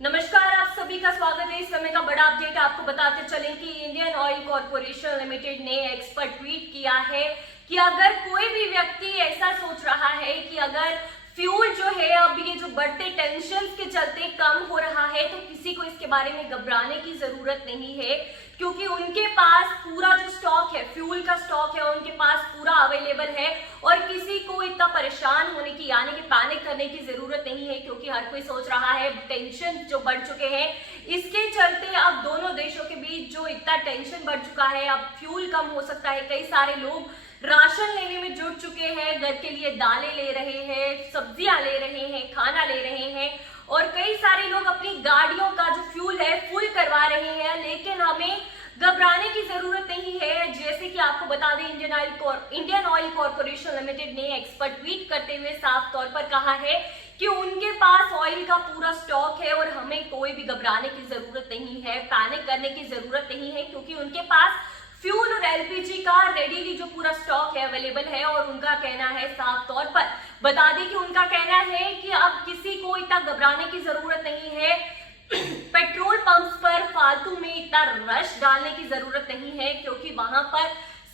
नमस्कार, आप सभी का स्वागत है। इस समय का बड़ा अपडेट आपको बताते चलें कि इंडियन ऑयल कॉर्पोरेशन लिमिटेड ने एक्स पर ट्वीट किया है कि अगर कोई भी व्यक्ति ऐसा सोच रहा है कि अगर फ्यूल जो है अब ये जो बढ़ते टेंशन के चलते कम हो रहा है तो किसी को इसके बारे में घबराने की जरूरत नहीं है, क्योंकि उनके पास पूरा जो स्टॉक है, फ्यूल का स्टॉक है, उनके पास पूरा अवेलेबल है और किसी को इतना परेशान होने की यानी कि पैनिक करने की जरूरत नहीं है, क्योंकि हर कोई सोच रहा है टेंशन जो बढ़ चुके हैं इसके चलते अब दोनों देशों के बीच जो इतना टेंशन बढ़ चुका है, अब फ्यूल कम हो सकता है। कई सारे लोग राशन लेने में जुट चुके हैं, घर के लिए दालें ले रहे हैं, सब्जियां ले रहे हैं, खाना ले रहे हैं और कई सारे लोग अपनी गाड़ियों का जो फ्यूल है फुल करवा रहे हैं। लेकिन हमें घबराने की जरूरत नहीं है। जैसे कि आपको बता दें, इंडियन ऑयल कॉर्पोरेशन लिमिटेड ने एक्स पर ट्वीट करते हुए साफ तौर पर कहा है कि उनके पास ऑयल का पूरा स्टॉक है और हमें कोई भी घबराने की जरूरत नहीं है, पैनिक करने की जरूरत नहीं है, क्योंकि उनके पास फ्यूल और एलपीजी का रेडीली जो पूरा स्टॉक है अवेलेबल है। और उनका कहना है, साफ तौर पर बता दें कि उनका कहना है कि अब किसी को इतना घबराने की जरूरत नहीं है। पेट्रोल पंप्स पर फालतू में इतना रश डालने की जरूरत नहीं है, क्योंकि वहां पर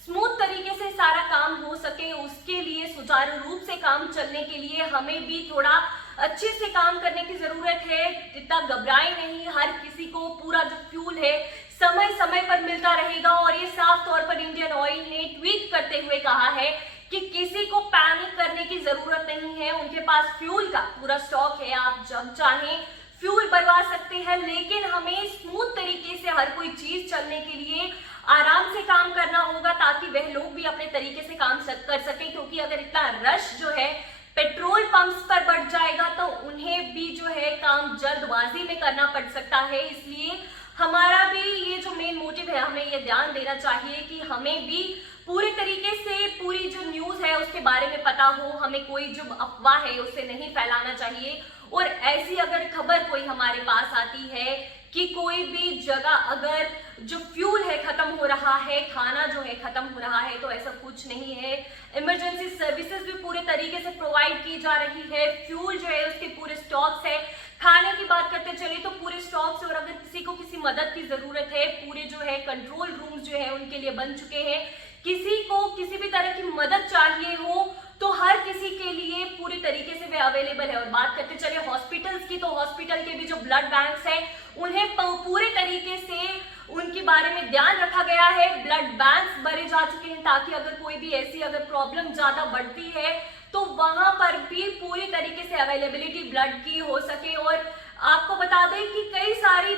स्मूथ तरीके से सारा काम हो सके, उसके लिए सुचारू रूप से काम चलने के लिए हमें भी थोड़ा अच्छे से काम करने की जरूरत है। इतना घबराए नहीं, हर किसी को पूरा जो फ्यूल है समय समय पर मिलता रहेगा। और ये साफ तौर पर इंडियन ऑयल ने ट्वीट करते हुए कहा है कि किसी को पैनिक करने की जरूरत नहीं है, उनके पास फ्यूल का पूरा स्टॉक है, आप जब चाहें फ्यूल भरवा सकते हैं। लेकिन हमें स्मूथ तरीके से हर कोई चीज चलने के लिए आराम से काम करना होगा, ताकि वह लोग भी अपने तरीके से काम कर सके, क्योंकि अगर इतना रश जो है पेट्रोल पंप्स पर बढ़ जाएगा तो उन्हें भी जो है काम जल्दबाजी में करना पड़ सकता है। इसलिए हमारा भी ये जो मेन मोटिव है, हमें ये ध्यान देना चाहिए कि हमें भी पूरे तरीके से पूरी जो न्यूज है उसके बारे में पता हो, हमें कोई जो अफवाह है उसे नहीं फैलाना चाहिए। और ऐसी अगर खबर कोई हमारे पास आती है कि कोई भी जगह अगर जो फ्यूल है खत्म हो रहा है, खाना जो है खत्म हो रहा है, तो ऐसा कुछ नहीं है। इमरजेंसी सर्विसेज भी पूरे तरीके से प्रोवाइड की जा रही है, फ्यूल जो है उसके पूरे स्टॉक्स है। खाने की बात करते चले तो पूरे स्टॉक्स, और अगर किसी को किसी मदद की जरूरत है, पूरे जो है कंट्रोल रूम्स जो है उनके लिए बन चुके हैं। किसी को किसी भी तरह की मदद चाहिए हो तो हर किसी के लिए पूरी तरीके से वे अवेलेबल है। और बात करते चले हॉस्पिटल्स की, तो हॉस्पिटल के भी जो ब्लड बैंक्स हैं उन्हें पूरे तरीके से उनके बारे में ध्यान रखा गया है, ब्लड बैंक्स भरे जा चुके हैं, ताकि अगर कोई भी ऐसी अगर प्रॉब्लम ज्यादा बढ़ती है तो वहां पर भी पूरी तरीके से अवेलेबिलिटी ब्लड की हो सके। और आपको बता दें कि कई सारी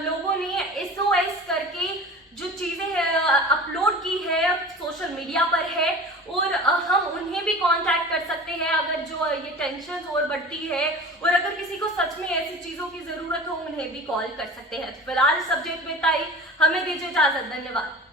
लोगों ने एसओएस करके जो चीजें अपलोड की है सोशल मीडिया पर है, और हम उन्हें भी कांटेक्ट कर सकते हैं अगर जो ये टेंशन और बढ़ती है, और अगर किसी को सच में ऐसी चीजों की जरूरत हो उन्हें भी कॉल कर सकते हैं। फिलहाल सब्जेक्ट में इतना ही, हमें दीजिए इजाजत, धन्यवाद।